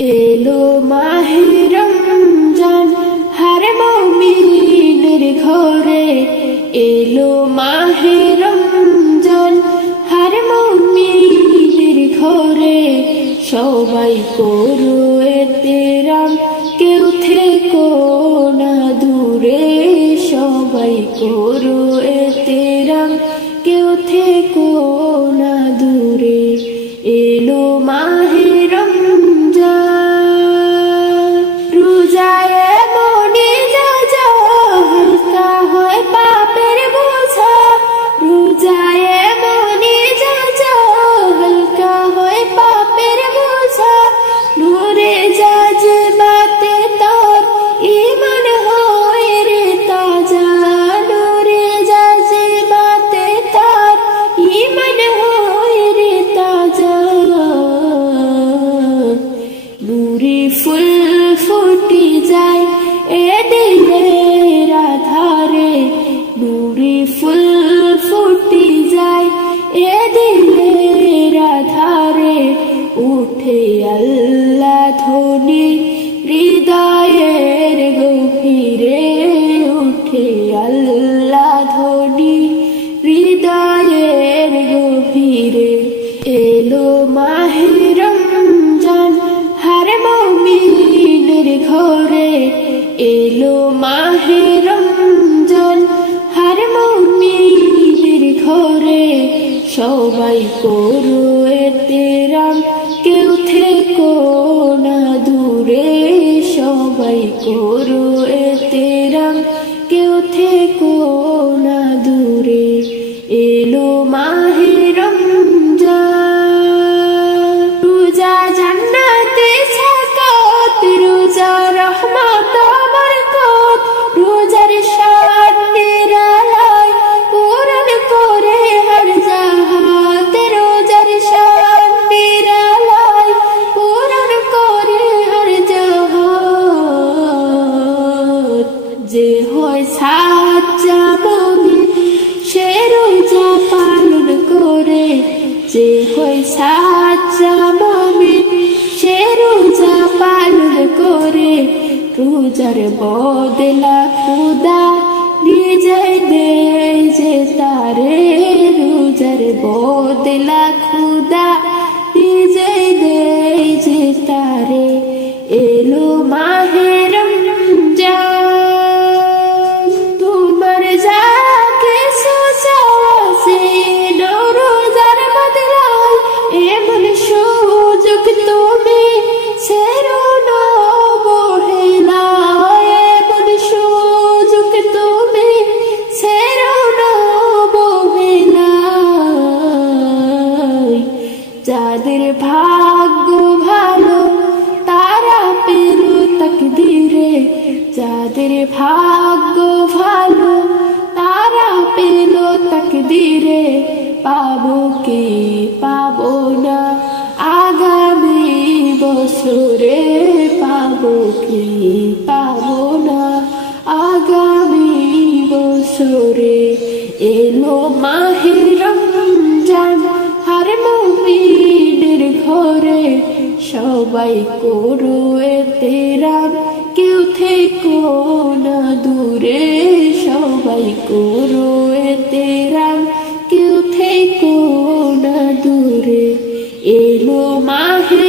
এলো মাহে রমজান হর মুমিনের ঘরে, এলো মাহে রমজান হর মুমিনের ঘরে। সবাই করো এহতেরাম, কেউ থেকো না দূরে। সবাই করো এহতেরাম, কেউ থেকো না দূরে। এলো মাহে রমজান, রোজায় মনে যা যা হালকা হয় পাপের বোঝা। রোজায় মনে যা যা হালকা হয় পাপের বোঝা। নূরে জাজবাতে তোর ঈমান হয় রে তাজা। নূরে জাজবাতে তোর ঈমান হয় রে তাজা। নূরে ফুল ফুটি যায় এ দিলের আধারে। নূরে ফুল ফুটি যায় এ দিলের আধারে। উঠে আল্লাহ ধ্বনি হৃদয়ের গভীরে। উঠে আল্লাহ ধ্বনি হৃদয়ের গভীরে। এলো মাহে রমজান হর মুমিনের ঘরে, এলো মাহে রমজান হর মুমিনের ঘরে। সবাই করো এহতেরাম, কেউ থেকো না দূরে। সবাই করো এহতেরাম, কেউ থেকো না দূরে। এলো মাহে রমজান, রোজা জান্নাতে সাকাত, রোজা রহমত বরকত। রোজার শান নিরালায় পূরণ করে হর জাহাত। রোজার শান নিরালায় পূরণ করে হর জাহাত। যে হয় সাচ্চা মুমিন সে রোজা পালন করে। যে হয় সাচ্চা মুমিন সে রোজা পালন করে। রোজার বদলা খুদা নিজে দেয় যে তারে। রোজার বদলা খুদা নিজে দেয় যে তারে। এলো মাহে রমজান, তোমার যাকে সোচাওয়া সে রোজার বদলায়। এমন সুযোগ তুমি ছেড়ো না অবহেলায়। এমন সুযোগ তুমি ছেড়ো না অবহেলায়। যাদের ভাগ্য ভালো তারা পেল তাকদীরে। যাদের ভাগ্য ভালো তারা পেল তাকদীরে। পাবো কি পাবো না আগামী বছরে। পাবো কি পাবো না আগামী বছরে। এলো মাহে রমজান হর মুমিনের ঘরে। সবাই করো এহতেরাম, কেউ থেকো না দূরে। সবাই করো এহতেরাম, কেউ থেকো না দূরে। এলো মাহে